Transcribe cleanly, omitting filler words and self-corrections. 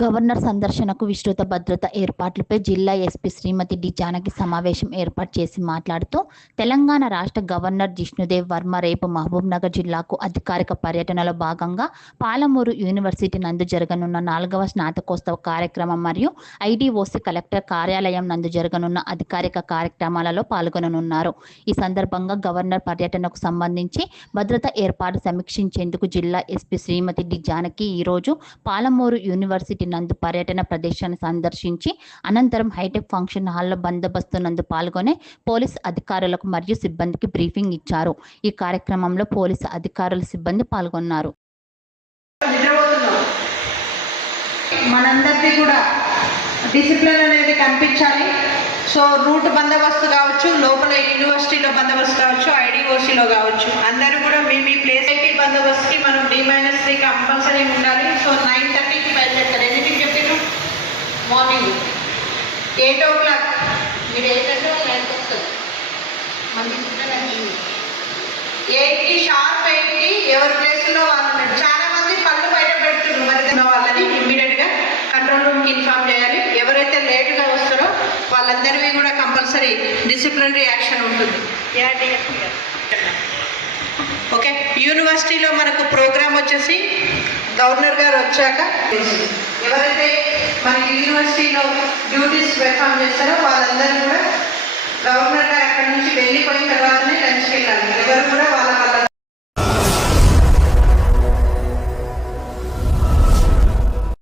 Governor సందర్శనకు విస్తృత భద్రత ఏర్పాట్లపై జిల్లా ఎస్పీ శ్రీమతి డి జానకి సమావేశం ఏర్పాటు చేసి మాట్లాడుతూ, తెలంగాణ రాష్ట్ర గవర్నర్ జిష్ణుదేవ్ వర్మ రేపు మహబూబ్నగర్ జిల్లాకు అధికారిక పర్యటనలో భాగంగా పాలమూరు యూనివర్సిటీ నందు జరగనున్న 4వ స్నాతకోత్సవ కార్యక్రమం మరియు ఐడీఓసీ కలెక్టర్ కార్యాలయం నందు జరగనున్న అధికారిక కార్యక్రమాలలో పాల్గొననున్నారు. ఈ సందర్భంగా గవర్నర్ పర్యటనకు సంబంధించి భద్రత ఏర్పాటు సమీక్షించేందుకు జిల్లా ఎస్పీ శ్రీమతి డి జానకి ఈరోజు పాలమూరు యూనివర్సిటీ నందు పర్యటన ప్రదేశాన్ని సందర్శించి అనంతరం హైటెక్ ఫంక్షన్ హాల్లో బందోబస్తు నందు పాల్గొనే పోలీసు అధికారులకు మరియు సిబ్బందికి బ్రీఫింగ్ ఇచ్చారు. ఈ కార్యక్రమంలో పోలీసు అధికారులు, సిబ్బంది పాల్గొన్నారు. మనందరికీ కూడా డిసిప్లిన్ అనేది కనిపించాలి. సో రూట్ బందోబస్తు కావచ్చు, లోపల యూనివర్సిటీలో బందోబస్తు కావచ్చు, ఐడిఓసీలో కావచ్చు, అందరూ కూడా మీ ప్లేస్ ఐటీ బందోబస్తుకి మనం D-3 కంపల్సరీ ఉండాలి. సో 9:30కి బయలుదేరుతారు. ఎన్నింటికి చెప్పారు? Morning 8 o'clock. మీరు 8 అంటే 9 వస్తుంది. మన 8కి షార్ప్ 8కి ఎవరి ప్లేస్లో వాళ్ళు ఉన్నారు. చాలా మంది పళ్ళు బయట పెడుతున్నారు. మరి వాళ్ళని ఇమ్మీడియట్గా కంట్రోల్ రూమ్కి ఇన్ఫార్మ్ చేయాలి. ఎవరైతే లేటుగా వస్తారో వాళ్ళందరివి కూడా కంపల్సరీ డిసిప్లినరీ యాక్షన్ ఉంటుంది. ఓకే, యూనివర్సిటీలో మనకు ప్రోగ్రామ్ వచ్చేసి గవర్నర్ గారు వచ్చాక ఎవరైతే మనకి యూనివర్సిటీలో డ్యూటీస్ పెర్ఫామ్ చేస్తారో వాళ్ళందరూ కూడా గవర్నర్ గారు అక్కడి నుంచి వెళ్ళిపోయిన తర్వాతనే లంచ్కి వెళ్ళాలి. ఎవరు కూడా వాళ్ళ